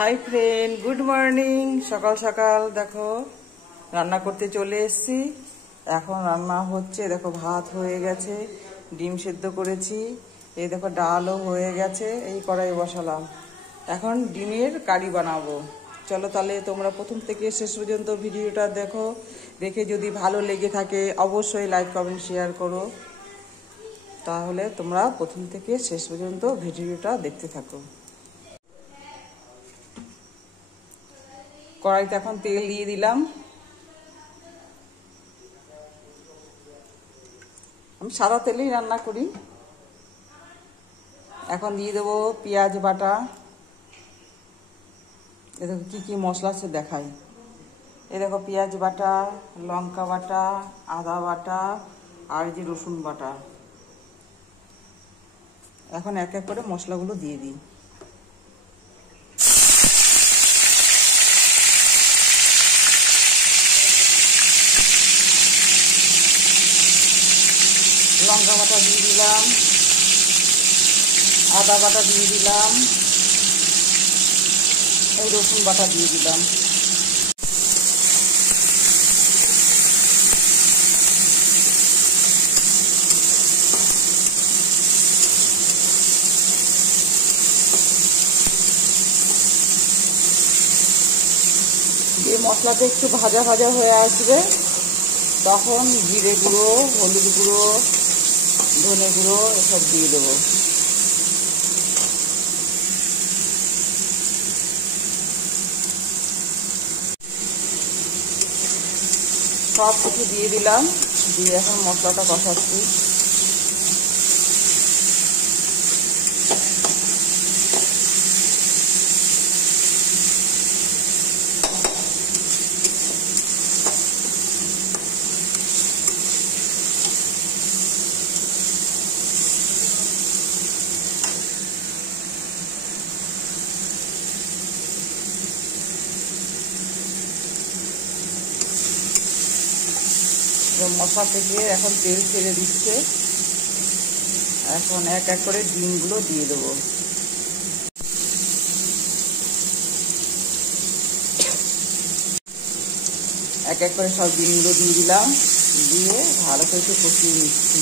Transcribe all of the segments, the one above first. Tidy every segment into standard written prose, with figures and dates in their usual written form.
Hi friend, good morning. সকাল সকাল দেখো রান্না করতে চলে এসেছি। এখন রান্না হচ্ছে, দেখো ভাত হয়ে গেছে, ডিম সেদ্ধ করেছি, এই দেখো ডালও হয়ে গেছে, এই কড়াই বসালাম। এখন ডিমের কারি বানাবো। চলো তাহলে তোমরা প্রথম থেকে শেষ পর্যন্ত ভিডিওটা দেখো। দেখে যদি ভালো লেগে থাকে অবশ্যই লাইক কমেন্ট শেয়ার করো। তাহলে তোমরা প্রথম থেকে শেষ পর্যন্ত ভিডিওটা দেখতে থাকো। কড়াইতে এখন তেল দিয়ে দিলাম। আমি সাদা তেলেই রান্না করি। এখন দিয়ে দেবো পেঁয়াজ বাটা। এ দেখো কী কী মশলা আছে দেখাই। এ দেখো পেঁয়াজ বাটা, লঙ্কা বাটা, আদা বাটা আর যে রসুন বাটা। এখন এক এক করে মশলাগুলো দিয়ে দিই। লঙ্কা বাটা দিয়ে দিলাম, আদা বাটা দিয়ে দিলাম, এই রসুন বাটা দিয়ে দিলাম। এই মশলাটা একটু ভাজা ভাজা হয়ে আসবে, তখন জিরে গুঁড়ো, হলুদ গুঁড়ো, ধনে গুঁড়ো এসব দিয়ে দেবো। সব কিছু দিয়ে দিলাম, দিয়ে এখন মশলাটা কষাচ্ছি। মশলা থেকে এখন তেল ছেড়ে দিচ্ছে। এখন এক এক করে ডিমগুলো দিয়ে দেবো। এক এক করে সব ডিমগুলো দিয়ে দিলাম, দিয়ে ভালো করে একটু কষিয়ে নিচ্ছি।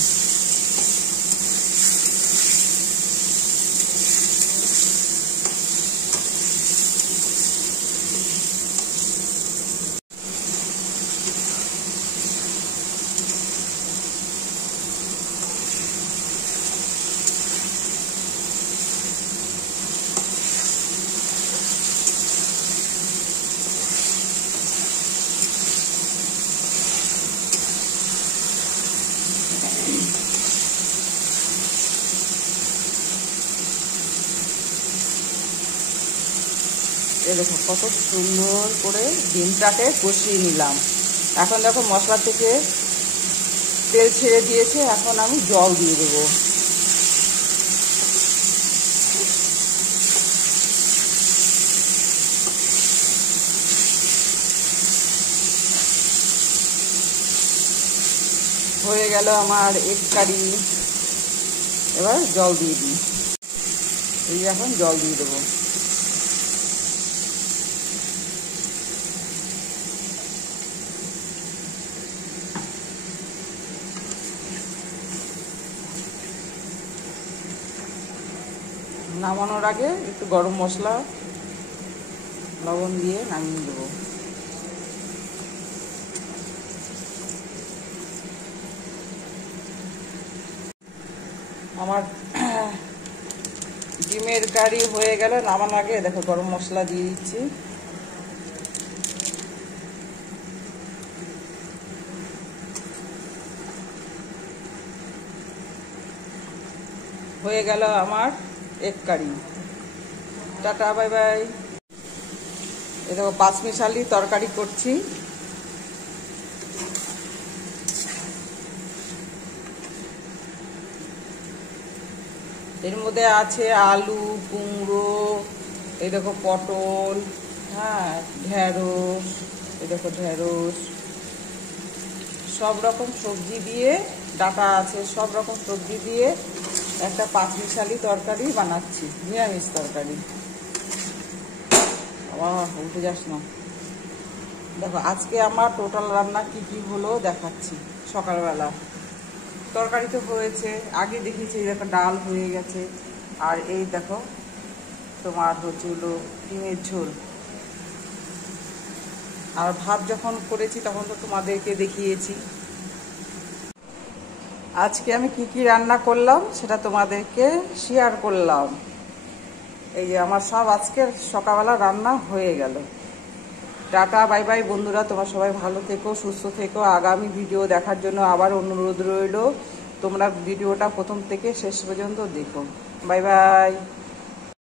এই দেখো কত সুন্দর করে ডিমটাকে কষিয়ে নিলাম। এখন দেখো মশলা থেকে তেল ছেড়ে দিয়েছে, এখন আমি জল দিয়ে দেবো। হয়ে গেল আমার এগ কারি। এবার জল দিয়ে দিই। এই এখন জল দিয়ে দেবো। নামানোর আগে একটু গরম মশলা, লবণ দিয়ে নামিয়ে দেবো। আমার ডিমের কারি হয়ে গেল। নামানোর আগে দেখো গরম মশলা দিয়ে দিচ্ছি। হয়ে গেল আমার egg curry. Tata, bye bye. এ দেখো পাঁচমিশালি তরকারি করছি। এর মধ্যে আছে আলু, কুমড়ো, এই দেখো পটল, হ্যাঁ ঢেঁড়স, এই দেখো ঢেঁড়স, সব রকম সবজি দিয়ে, ডাঁটা আছে, সব রকম সবজি দিয়ে একটা পাঁচমিশালি তরকারি বানাচ্ছি, নিরামিষ তরকারি। আবার উঠে যাস না। দেখো আজকে আমার টোটাল রান্না কি কি হলো দেখাচ্ছি। সকালবেলা তরকারি তো হয়েছে, আগে দেখিয়েছি, এই দেখো ডাল হয়ে গেছে। আর এই দেখো তোমার হচ্ছিল ডিমের ঝোল। আর ভাত যখন করেছি তখন তো তোমাদেরকে দেখিয়েছি। আজকে আমি কি কি রান্না করলাম সেটা তোমাদেরকে শেয়ার করলাম। এই যে আমার সব আজকের সকালবেলা রান্না হয়ে গেল। টাটা বাই বাই বন্ধুরা, তোমরা সবাই ভালো থেকো, সুস্থ থেকো। আগামী ভিডিও দেখার জন্য আবার অনুরোধ রইল, তোমরা ভিডিওটা প্রথম থেকে শেষ পর্যন্ত দেখো। Bye bye.